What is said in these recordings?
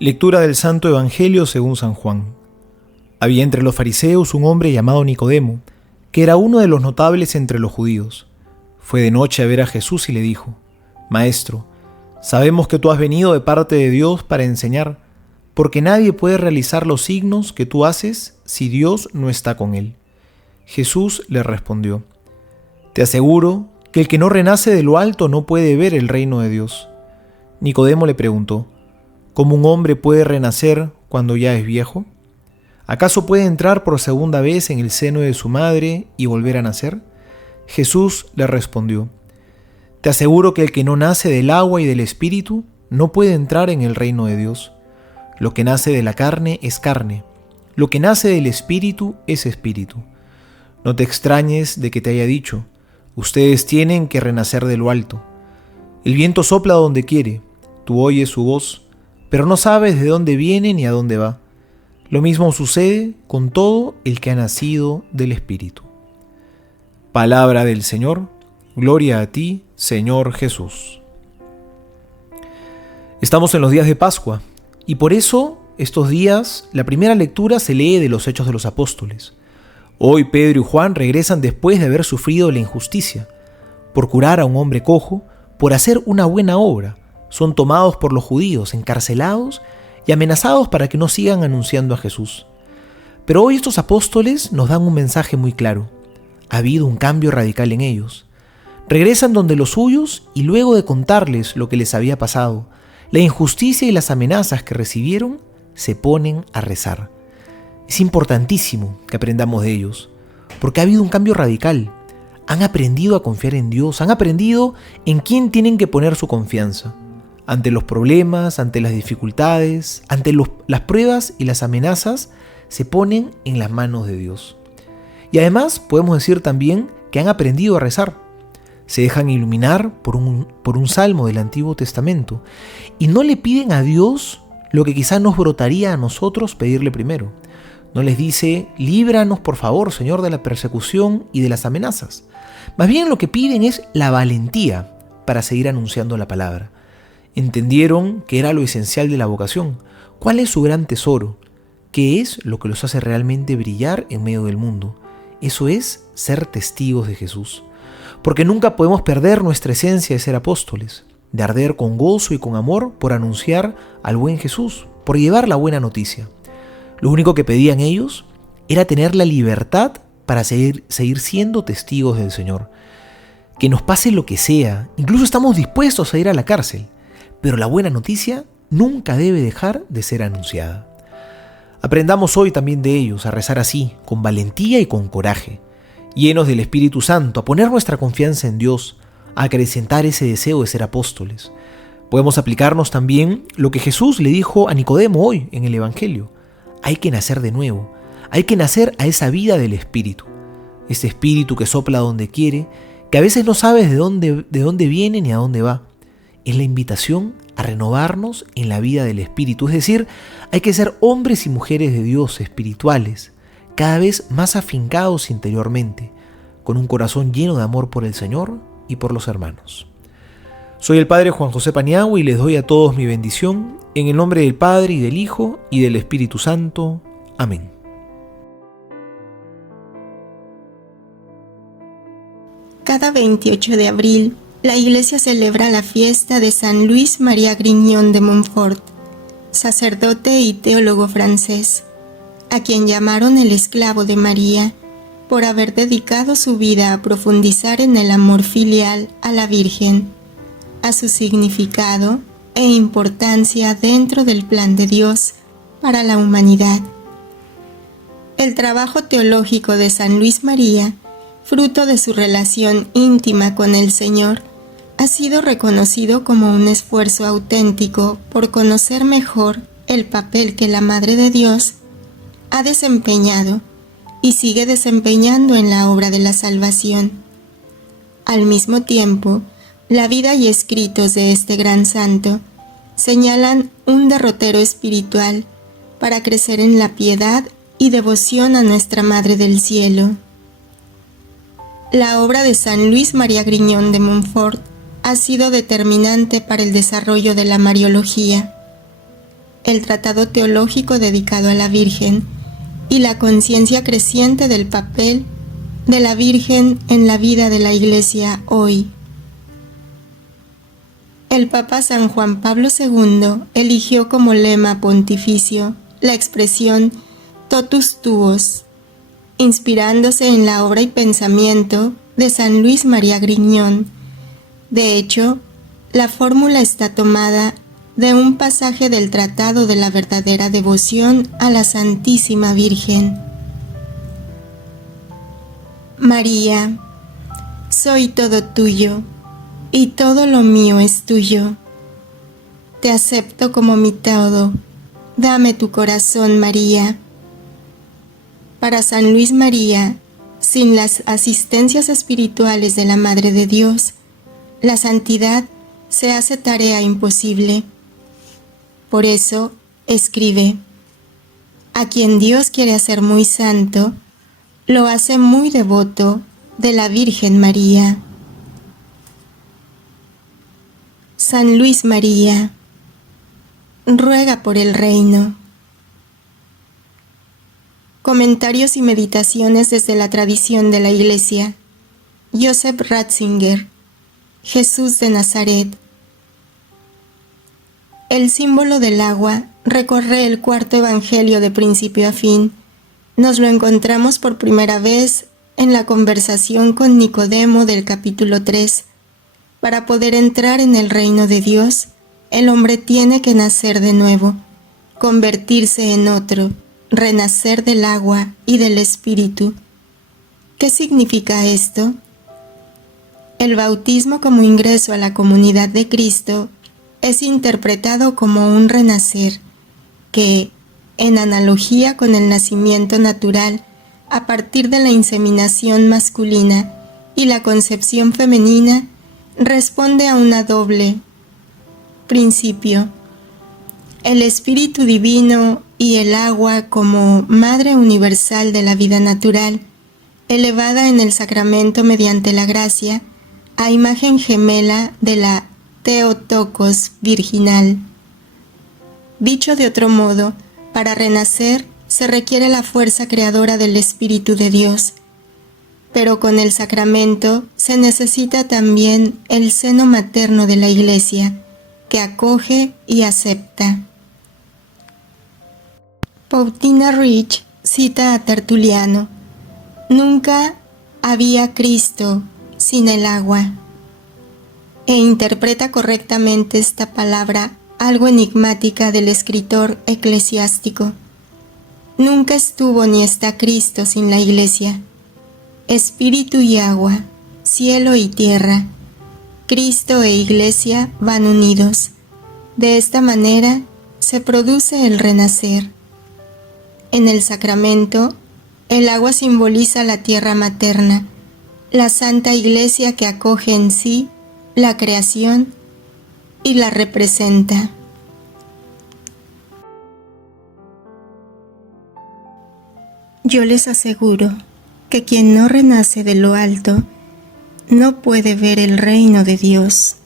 Lectura del Santo Evangelio según San Juan. Había entre los fariseos un hombre llamado Nicodemo, que era uno de los notables entre los judíos. Fue de noche a ver a Jesús y le dijo: Maestro, sabemos que tú has venido de parte de Dios para enseñar, porque nadie puede realizar los signos que tú haces si Dios no está con él. Jesús le respondió: Te aseguro que el que no renace de lo alto no puede ver el reino de Dios. Nicodemo le preguntó: ¿Cómo un hombre puede renacer cuando ya es viejo? ¿Acaso puede entrar por segunda vez en el seno de su madre y volver a nacer? Jesús le respondió: Te aseguro que el que no nace del agua y del Espíritu no puede entrar en el reino de Dios. Lo que nace de la carne es carne, lo que nace del Espíritu es Espíritu. No te extrañes de que te haya dicho: ustedes tienen que renacer de lo alto. El viento sopla donde quiere, tú oyes su voz, pero no sabes de dónde viene ni a dónde va. Lo mismo sucede con todo el que ha nacido del Espíritu. Palabra del Señor. Gloria a ti, Señor Jesús. Estamos en los días de Pascua, y por eso estos días la primera lectura se lee de los Hechos de los Apóstoles. Hoy Pedro y Juan regresan después de haber sufrido la injusticia. Por curar a un hombre cojo, por hacer una buena obra, son tomados por los judíos, encarcelados y amenazados para que no sigan anunciando a Jesús. Pero hoy estos apóstoles nos dan un mensaje muy claro. Ha habido un cambio radical en ellos. Regresan donde los suyos y luego de contarles lo que les había pasado, la injusticia y las amenazas que recibieron, se ponen a rezar. Es importantísimo que aprendamos de ellos, porque ha habido un cambio radical. Han aprendido a confiar en Dios, han aprendido en quién tienen que poner su confianza. Ante los problemas, ante las dificultades, ante las pruebas y las amenazas, se ponen en las manos de Dios. Y además podemos decir también que han aprendido a rezar. Se dejan iluminar por un salmo del Antiguo Testamento y no le piden a Dios lo que quizás nos brotaría a nosotros pedirle primero. No les dice: líbranos por favor, Señor, de la persecución y de las amenazas. Más bien lo que piden es la valentía para seguir anunciando la palabra. Entendieron que era lo esencial de la vocación. ¿Cuál es su gran tesoro? ¿Qué es lo que los hace realmente brillar en medio del mundo? Eso es ser testigos de Jesús. Porque nunca podemos perder nuestra esencia de ser apóstoles, de arder con gozo y con amor por anunciar al buen Jesús, por llevar la buena noticia. Lo único que pedían ellos era tener la libertad para seguir siendo testigos del Señor. Que nos pase lo que sea, incluso estamos dispuestos a ir a la cárcel, pero la buena noticia nunca debe dejar de ser anunciada. Aprendamos hoy también de ellos a rezar así, con valentía y con coraje, llenos del Espíritu Santo, a poner nuestra confianza en Dios, a acrecentar ese deseo de ser apóstoles. Podemos aplicarnos también lo que Jesús le dijo a Nicodemo hoy en el Evangelio. Hay que nacer de nuevo, hay que nacer a esa vida del Espíritu. Ese Espíritu que sopla donde quiere, que a veces no sabes de dónde viene ni a dónde va. Es la invitación a renovarnos en la vida del Espíritu. Es decir, hay que ser hombres y mujeres de Dios espirituales, cada vez más afincados interiormente, con un corazón lleno de amor por el Señor y por los hermanos. Soy el Padre Juan José Paniagua y les doy a todos mi bendición, en el nombre del Padre y del Hijo y del Espíritu Santo. Amén. Cada 28 de abril, la Iglesia celebra la fiesta de San Luis María Grignon de Montfort, sacerdote y teólogo francés, a quien llamaron el esclavo de María, por haber dedicado su vida a profundizar en el amor filial a la Virgen, a su significado e importancia dentro del plan de Dios para la humanidad. El trabajo teológico de San Luis María, fruto de su relación íntima con el Señor, ha sido reconocido como un esfuerzo auténtico por conocer mejor el papel que la Madre de Dios ha desempeñado y sigue desempeñando en la obra de la salvación. Al mismo tiempo, la vida y escritos de este gran santo señalan un derrotero espiritual para crecer en la piedad y devoción a nuestra Madre del Cielo. La obra de San Luis María Grignon de Montfort ha sido determinante para el desarrollo de la Mariología. el tratado teológico dedicado a la Virgen y la conciencia creciente del papel de la Virgen en la vida de la Iglesia hoy. El Papa San Juan Pablo II eligió como lema pontificio la expresión totus tuos, inspirándose en la obra y pensamiento de San Luis María Griñón. De hecho, la fórmula está tomada de un pasaje del Tratado de la Verdadera Devoción a la Santísima Virgen. María, soy todo tuyo, y todo lo mío es tuyo. Te acepto como mi todo. Dame tu corazón, María. Para San Luis María, sin las asistencias espirituales de la Madre de Dios, la santidad se hace tarea imposible. Por eso, escribe: a quien Dios quiere hacer muy santo, lo hace muy devoto de la Virgen María. San Luis María, ruega por el reino. Comentarios y meditaciones desde la tradición de la Iglesia. Joseph Ratzinger, Jesús de Nazaret. El símbolo del agua recorre el cuarto evangelio de principio a fin. Nos lo encontramos por primera vez en la conversación con Nicodemo del capítulo 3. Para poder entrar en el reino de Dios, el hombre tiene que nacer de nuevo, convertirse en otro, renacer del agua y del Espíritu. ¿Qué significa esto? El bautismo como ingreso a la comunidad de Cristo es interpretado como un renacer que, en analogía con el nacimiento natural a partir de la inseminación masculina y la concepción femenina, responde a una doble principio. El Espíritu Divino y el agua como Madre Universal de la vida natural, elevada en el sacramento mediante la gracia, a imagen gemela de la Theotokos virginal. Dicho de otro modo, para renacer se requiere la fuerza creadora del Espíritu de Dios, pero con el sacramento se necesita también el seno materno de la Iglesia, que acoge y acepta. Pautina Rich cita a Tertuliano: nunca había Cristo sin el agua, e interpreta correctamente esta palabra algo enigmática del escritor eclesiástico. Nunca estuvo ni está Cristo sin la Iglesia. Espíritu y agua, cielo y tierra, Cristo e Iglesia van unidos. De esta manera se produce el renacer. En el sacramento, el agua simboliza la tierra materna, la Santa Iglesia que acoge en sí la creación y la representa. Yo les aseguro que quien no renace de lo alto no puede ver el reino de Dios.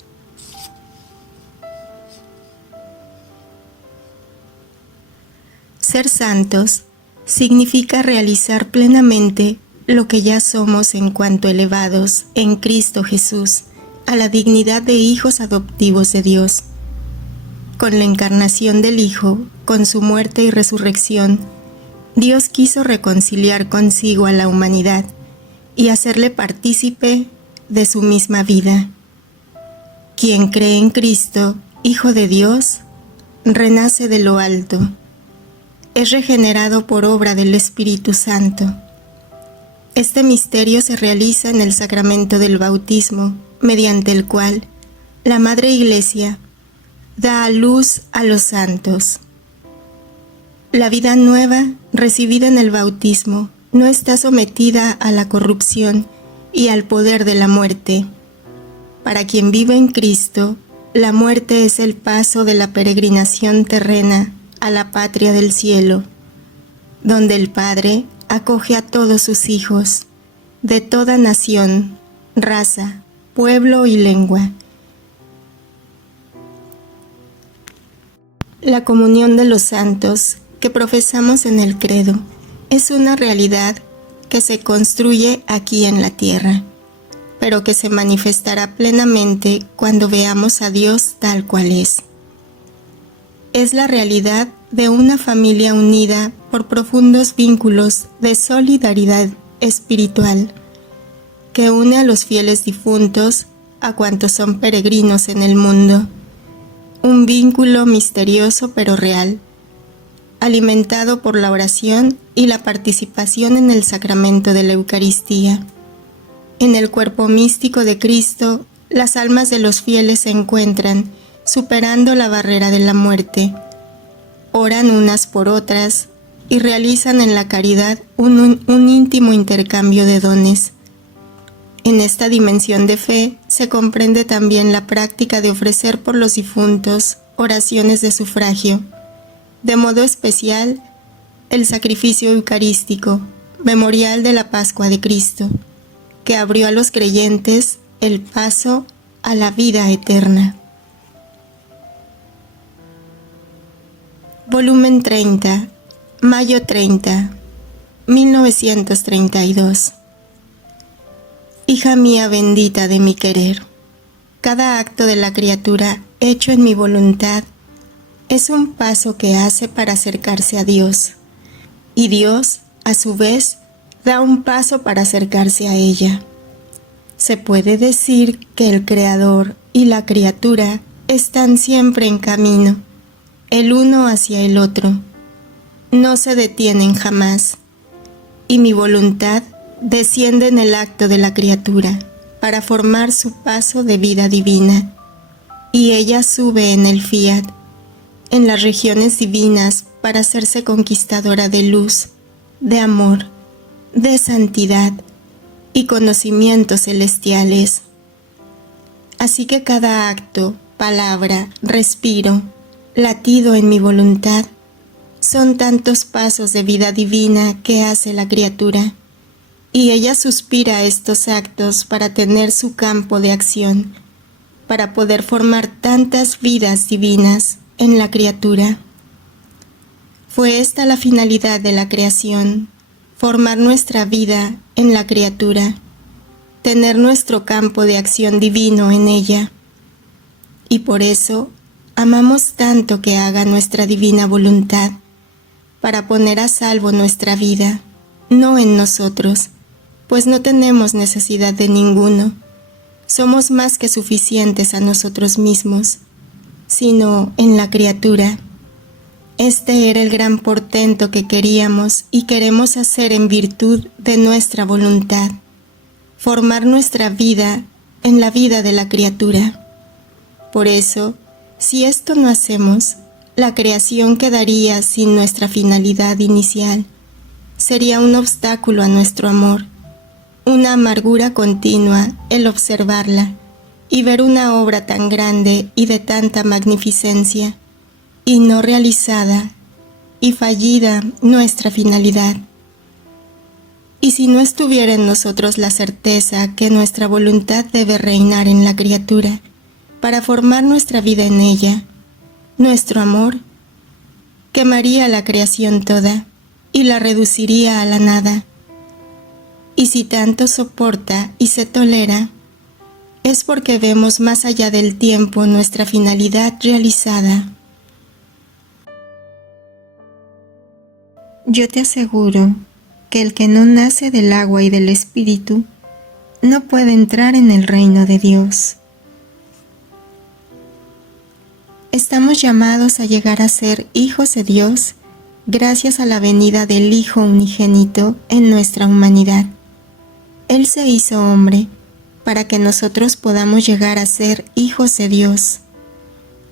Ser santos significa realizar plenamente lo que ya somos en cuanto elevados en Cristo Jesús a la dignidad de hijos adoptivos de Dios. Con la encarnación del Hijo, con su muerte y resurrección, Dios quiso reconciliar consigo a la humanidad y hacerle partícipe de su misma vida. Quien cree en Cristo, Hijo de Dios, renace de lo alto. Es regenerado por obra del Espíritu Santo. Este misterio se realiza en el sacramento del bautismo, mediante el cual la Madre Iglesia da a luz a los santos. La vida nueva recibida en el bautismo no está sometida a la corrupción y al poder de la muerte. Para quien vive en Cristo, la muerte es el paso de la peregrinación terrena a la patria del cielo, donde el Padre acoge a todos sus hijos, de toda nación, raza, pueblo y lengua. La comunión de los santos que profesamos en el credo es una realidad que se construye aquí en la tierra, pero que se manifestará plenamente cuando veamos a Dios tal cual es. Es la realidad de una familia unida por profundos vínculos de solidaridad espiritual que une a los fieles difuntos a cuantos son peregrinos en el mundo. Un vínculo misterioso pero real, alimentado por la oración y la participación en el sacramento de la Eucaristía. En el cuerpo místico de Cristo, las almas de los fieles se encuentran, superando la barrera de la muerte. Oran unas por otras y realizan en la caridad un íntimo intercambio de dones. En esta dimensión de fe se comprende también la práctica de ofrecer por los difuntos oraciones de sufragio, de modo especial el sacrificio eucarístico, memorial de la Pascua de Cristo, que abrió a los creyentes el paso a la vida eterna. Volumen 30, mayo 30, 1932. Hija mía bendita de mi querer, cada acto de la criatura hecho en mi voluntad es un paso que hace para acercarse a Dios, y Dios, a su vez, da un paso para acercarse a ella. Se puede decir que el Creador y la criatura están siempre en camino, el uno hacia el otro. No se detienen jamás, y mi voluntad desciende en el acto de la criatura para formar su paso de vida divina, y ella sube en el fiat, en las regiones divinas para hacerse conquistadora de luz, de amor, de santidad y conocimientos celestiales. Así que cada acto, palabra, respiro, latido en mi voluntad, son tantos pasos de vida divina que hace la criatura, y ella suspira a estos actos para tener su campo de acción, para poder formar tantas vidas divinas en la criatura. Fue esta la finalidad de la creación, formar nuestra vida en la criatura, tener nuestro campo de acción divino en ella. Y por eso amamos tanto que haga nuestra divina voluntad, para poner a salvo nuestra vida, no en nosotros, pues no tenemos necesidad de ninguno, somos más que suficientes a nosotros mismos, sino en la criatura. Este era el gran portento que queríamos y queremos hacer en virtud de nuestra voluntad, formar nuestra vida en la vida de la criatura. Por eso, si esto no hacemos, la creación quedaría sin nuestra finalidad inicial, sería un obstáculo a nuestro amor, una amargura continua el observarla y ver una obra tan grande y de tanta magnificencia, y no realizada, y fallida nuestra finalidad. Y si no estuviera en nosotros la certeza que nuestra voluntad debe reinar en la criatura, para formar nuestra vida en ella, nuestro amor quemaría la creación toda y la reduciría a la nada. Y si tanto soporta y se tolera, es porque vemos más allá del tiempo nuestra finalidad realizada. Yo te aseguro que el que no nace del agua y del Espíritu no puede entrar en el reino de Dios. Estamos llamados a llegar a ser hijos de Dios gracias a la venida del Hijo unigénito en nuestra humanidad. Él se hizo hombre para que nosotros podamos llegar a ser hijos de Dios.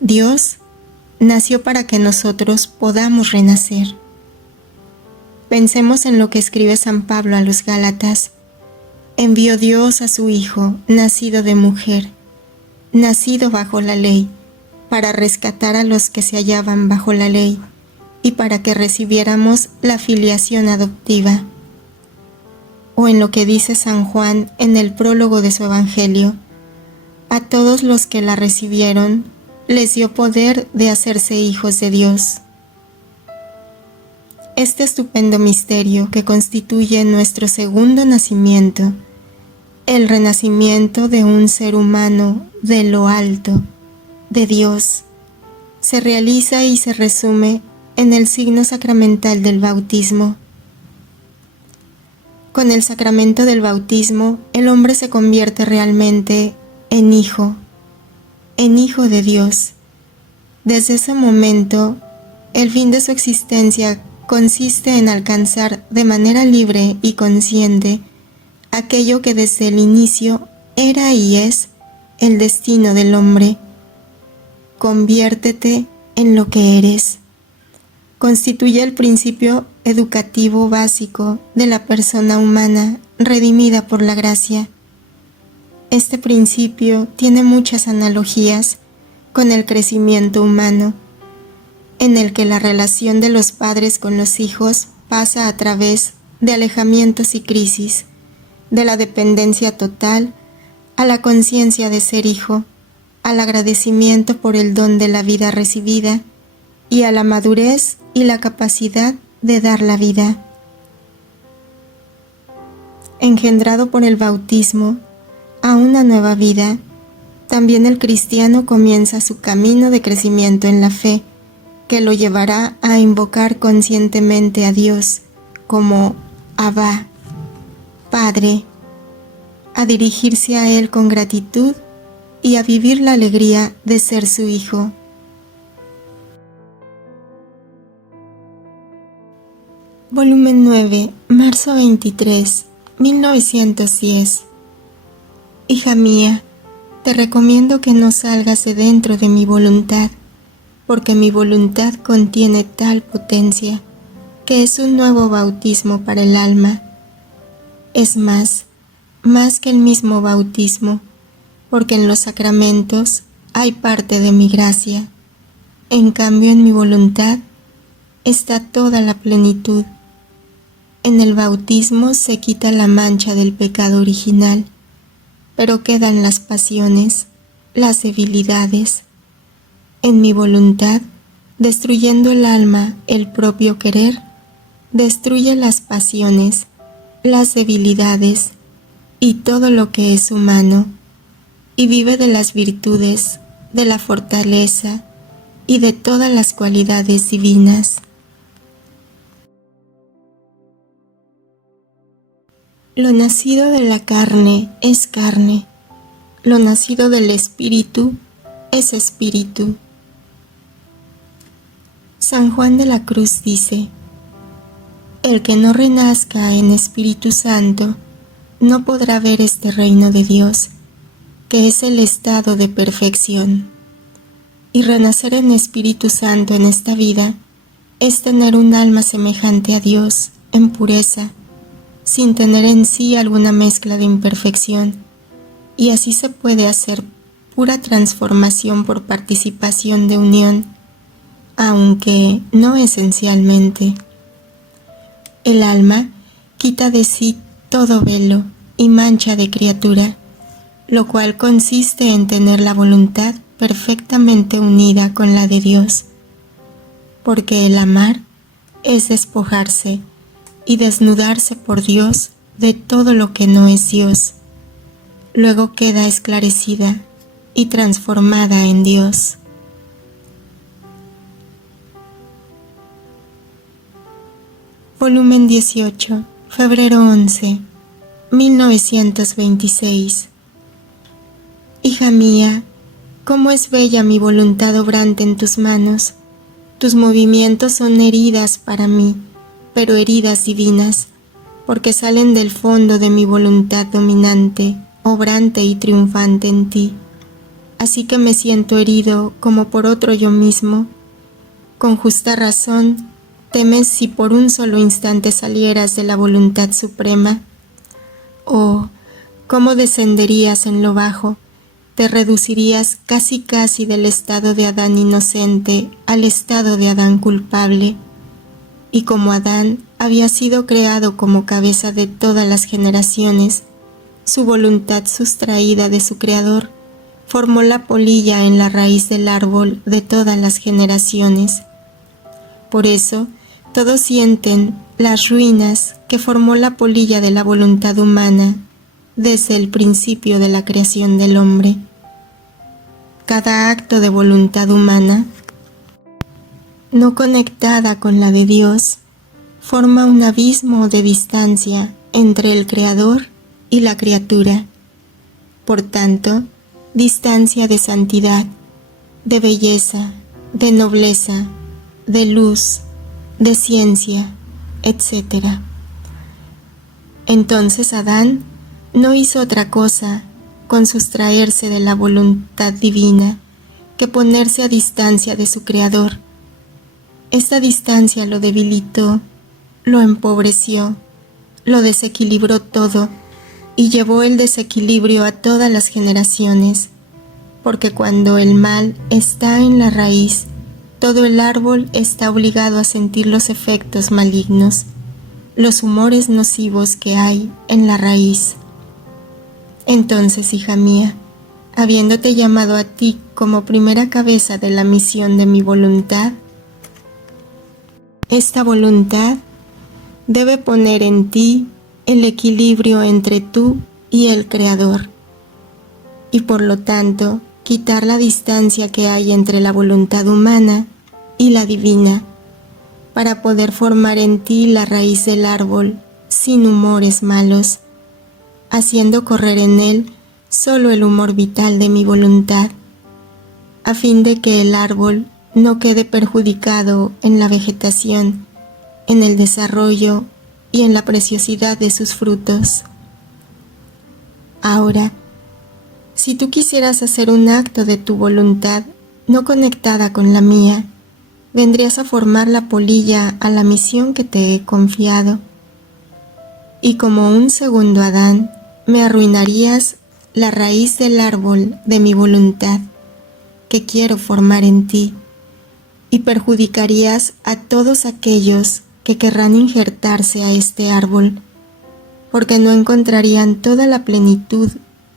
Dios nació para que nosotros podamos renacer. Pensemos en lo que escribe San Pablo a los Gálatas. Envió Dios a su Hijo, nacido de mujer, nacido bajo la ley, para rescatar a los que se hallaban bajo la ley y para que recibiéramos la filiación adoptiva. O en lo que dice San Juan en el prólogo de su Evangelio: a todos los que la recibieron, les dio poder de hacerse hijos de Dios. Este estupendo misterio que constituye nuestro segundo nacimiento, el renacimiento de un ser humano de lo alto, de Dios, se realiza y se resume en el signo sacramental del bautismo. Con el sacramento del bautismo, el hombre se convierte realmente en hijo de Dios. Desde ese momento, el fin de su existencia consiste en alcanzar de manera libre y consciente aquello que desde el inicio era y es el destino del hombre. Conviértete en lo que eres. Constituye el principio educativo básico de la persona humana redimida por la gracia. Este principio tiene muchas analogías con el crecimiento humano, en el que la relación de los padres con los hijos pasa a través de alejamientos y crisis, de la dependencia total a la conciencia de ser hijo, al agradecimiento por el don de la vida recibida y a la madurez y la capacidad de dar la vida. Engendrado por el bautismo a una nueva vida, también el cristiano comienza su camino de crecimiento en la fe, que lo llevará a invocar conscientemente a Dios como Abba, Padre, a dirigirse a Él con gratitud y a vivir la alegría de ser su hijo. Volumen 9, marzo 23, 1910. Hija mía, te recomiendo que no salgas de dentro de mi voluntad, porque mi voluntad contiene tal potencia que es un nuevo bautismo para el alma. Es más que el mismo bautismo, porque en los sacramentos hay parte de mi gracia. En cambio, en mi voluntad está toda la plenitud. En el bautismo se quita la mancha del pecado original, pero quedan las pasiones, las debilidades. En mi voluntad, destruyendo el alma el propio querer, destruye las pasiones, las debilidades y todo lo que es humano, y vive de las virtudes, de la fortaleza y de todas las cualidades divinas. Lo nacido de la carne es carne, lo nacido del espíritu es espíritu. San Juan de la Cruz dice: el que no renazca en Espíritu Santo no podrá ver este reino de Dios, que es el estado de perfección. Y renacer en Espíritu Santo en esta vida es tener un alma semejante a Dios, en pureza, sin tener en sí alguna mezcla de imperfección, y así se puede hacer pura transformación por participación de unión, aunque no esencialmente. El alma quita de sí todo velo y mancha de criatura, lo cual consiste en tener la voluntad perfectamente unida con la de Dios, porque el amar es despojarse y desnudarse por Dios de todo lo que no es Dios. Luego queda esclarecida y transformada en Dios. Volumen 18, febrero 11, 1926. Hija mía, cómo es bella mi voluntad obrante en tus manos. Tus movimientos son heridas para mí, pero heridas divinas, porque salen del fondo de mi voluntad dominante, obrante y triunfante en ti. Así que me siento herido como por otro yo mismo. Con justa razón, temes si por un solo instante salieras de la voluntad suprema. Oh, cómo descenderías en lo bajo, te reducirías casi del estado de Adán inocente al estado de Adán culpable. Y como Adán había sido creado como cabeza de todas las generaciones, su voluntad sustraída de su Creador formó la polilla en la raíz del árbol de todas las generaciones. Por eso, todos sienten las ruinas que formó la polilla de la voluntad humana desde el principio de la creación del hombre. Cada acto de voluntad humana, no conectada con la de Dios, forma un abismo de distancia entre el Creador y la criatura. Por tanto, distancia de santidad, de belleza, de nobleza, de luz, de ciencia, etc. Entonces Adán no hizo otra cosa con sustraerse de la voluntad divina que ponerse a distancia de su Creador. Esta distancia lo debilitó, lo empobreció, lo desequilibró todo y llevó el desequilibrio a todas las generaciones, porque cuando el mal está en la raíz, todo el árbol está obligado a sentir los efectos malignos, los humores nocivos que hay en la raíz. Entonces, hija mía, habiéndote llamado a ti como primera cabeza de la misión de mi voluntad, esta voluntad debe poner en ti el equilibrio entre tú y el Creador, y por lo tanto quitar la distancia que hay entre la voluntad humana y la divina, para poder formar en ti la raíz del árbol sin humores malos, haciendo correr en él solo el humor vital de mi voluntad, a fin de que el árbol no quede perjudicado en la vegetación, en el desarrollo y en la preciosidad de sus frutos. Ahora, si tú quisieras hacer un acto de tu voluntad no conectada con la mía, vendrías a formar la polilla a la misión que te he confiado, y como un segundo Adán, me arruinarías la raíz del árbol de mi voluntad que quiero formar en ti, y perjudicarías a todos aquellos que querrán injertarse a este árbol, porque no encontrarían toda la plenitud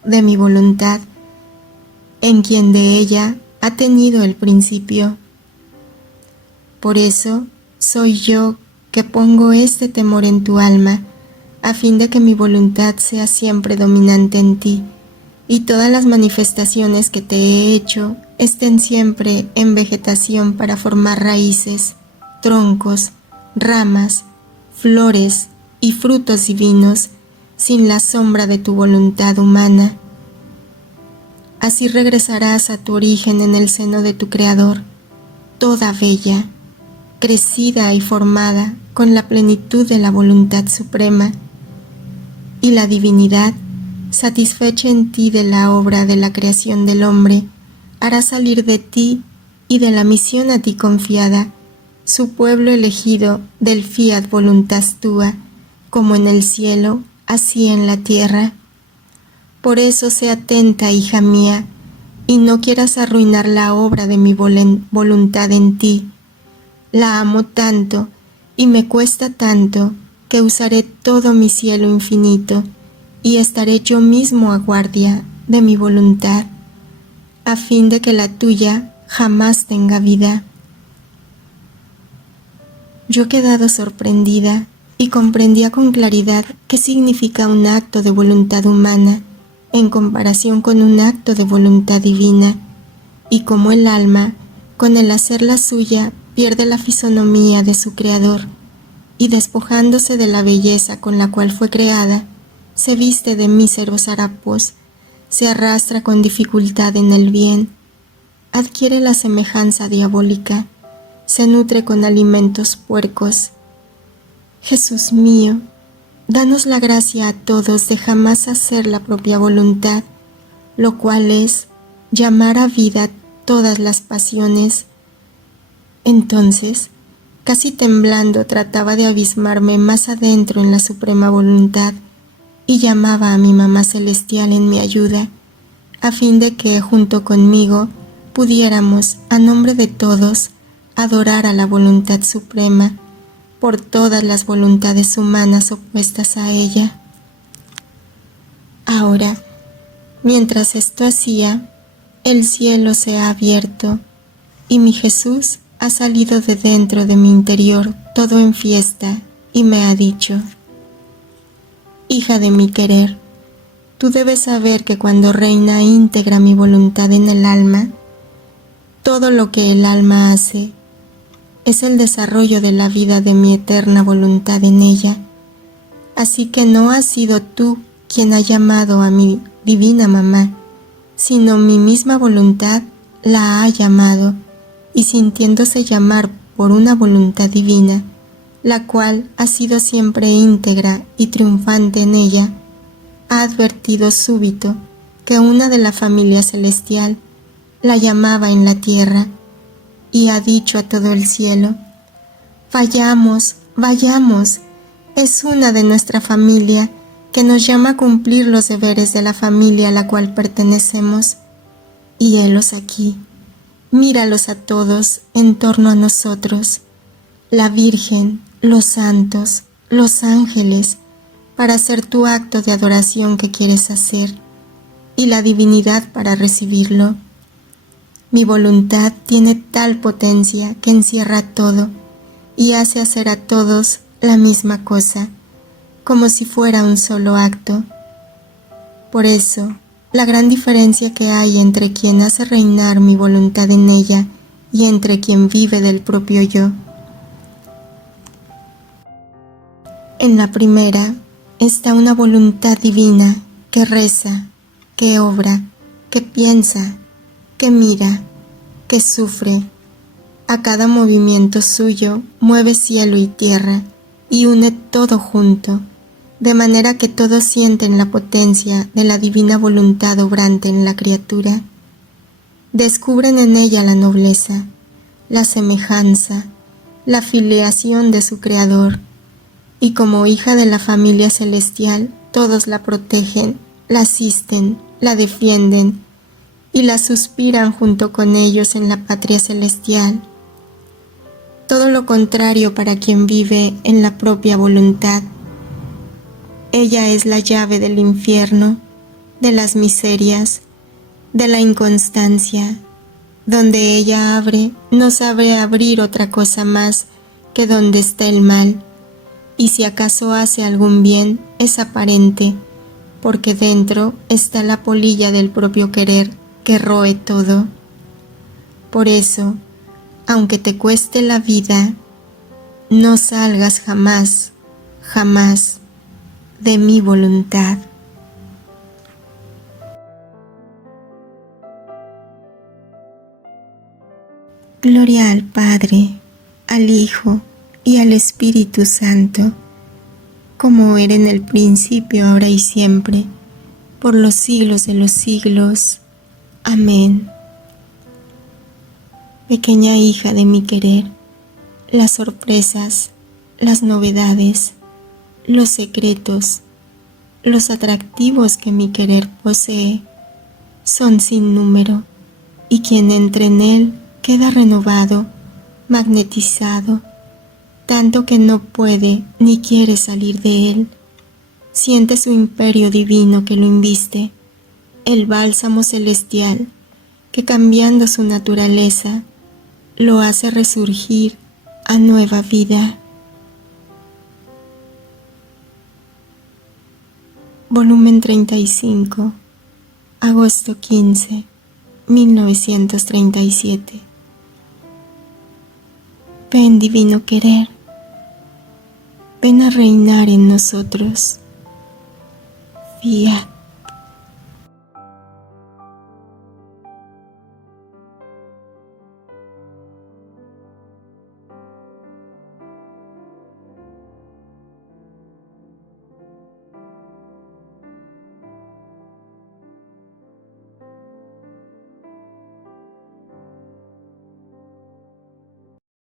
de mi voluntad en quien de ella ha tenido el principio. Por eso soy yo que pongo este temor en tu alma, a fin de que mi voluntad sea siempre dominante en ti, y todas las manifestaciones que te he hecho estén siempre en vegetación para formar raíces, troncos, ramas, flores y frutos divinos sin la sombra de tu voluntad humana. Así regresarás a tu origen en el seno de tu Creador, toda bella, crecida y formada con la plenitud de la voluntad suprema, y la divinidad, satisfecha en ti de la obra de la creación del hombre, hará salir de ti y de la misión a ti confiada, su pueblo elegido del fiat voluntas tua, como en el cielo, así en la tierra. Por eso sé atenta, hija mía, y no quieras arruinar la obra de mi voluntad en ti. La amo tanto y me cuesta tanto que usaré todo mi cielo infinito y estaré yo mismo a guardia de mi voluntad, a fin de que la tuya jamás tenga vida. Yo he quedado sorprendida y comprendía con claridad qué significa un acto de voluntad humana en comparación con un acto de voluntad divina, y cómo el alma, con el hacer la suya, pierde la fisonomía de su Creador, y despojándose de la belleza con la cual fue creada, se viste de míseros harapos, se arrastra con dificultad en el bien, adquiere la semejanza diabólica, se nutre con alimentos puercos. Jesús mío, danos la gracia a todos de jamás hacer la propia voluntad, lo cual es llamar a vida todas las pasiones. Entonces, casi temblando, trataba de abismarme más adentro en la suprema voluntad y llamaba a mi mamá celestial en mi ayuda, a fin de que, junto conmigo, pudiéramos, a nombre de todos, adorar a la voluntad suprema por todas las voluntades humanas opuestas a ella. Ahora, mientras esto hacía, el cielo se ha abierto y mi Jesús ha salido de dentro de mi interior todo en fiesta y me ha dicho: hija de mi querer, tú debes saber que cuando reina íntegra mi voluntad en el alma, todo lo que el alma hace es el desarrollo de la vida de mi eterna voluntad en ella. Así que no has sido tú quien ha llamado a mi divina mamá, sino mi misma voluntad la ha llamado, y sintiéndose llamar por una voluntad divina, la cual ha sido siempre íntegra y triunfante en ella, ha advertido súbito que una de la familia celestial la llamaba en la tierra, y ha dicho a todo el cielo: vayamos, vayamos, es una de nuestra familia que nos llama a cumplir los deberes de la familia a la cual pertenecemos. Y helos aquí, míralos a todos en torno a nosotros, la Virgen, los santos, los ángeles, para hacer tu acto de adoración que quieres hacer, y la divinidad para recibirlo. Mi voluntad tiene tal potencia que encierra todo y hace hacer a todos la misma cosa, como si fuera un solo acto. Por eso, la gran diferencia que hay entre quien hace reinar mi voluntad en ella y entre quien vive del propio yo. En la primera está una voluntad divina que reza, que obra, que piensa, que mira, que sufre. A cada movimiento suyo mueve cielo y tierra y une todo junto, de manera que todos sienten la potencia de la divina voluntad obrante en la criatura. Descubren en ella la nobleza, la semejanza, la filiación de su Creador, y como hija de la familia celestial, todos la protegen, la asisten, la defienden y la suspiran junto con ellos en la patria celestial. Todo lo contrario para quien vive en la propia voluntad. Ella es la llave del infierno, de las miserias, de la inconstancia. Donde ella abre, no sabe abrir otra cosa más que donde está el mal, y si acaso hace algún bien, es aparente, porque dentro está la polilla del propio querer que roe todo. Por eso, aunque te cueste la vida, no salgas jamás, jamás de mi voluntad. Gloria al Padre, al Hijo y al Espíritu Santo, como era en el principio, ahora y siempre, por los siglos de los siglos. Amén. Pequeña hija de mi querer, las sorpresas, las novedades, los secretos, los atractivos que mi querer posee son sin número, y quien entre en él queda renovado, magnetizado, tanto que no puede ni quiere salir de él. Siente su imperio divino que lo inviste, el bálsamo celestial que, cambiando su naturaleza, lo hace resurgir a nueva vida. Volumen 35, agosto 15, 1937. Ven, divino querer, ven a reinar en nosotros. Fiat.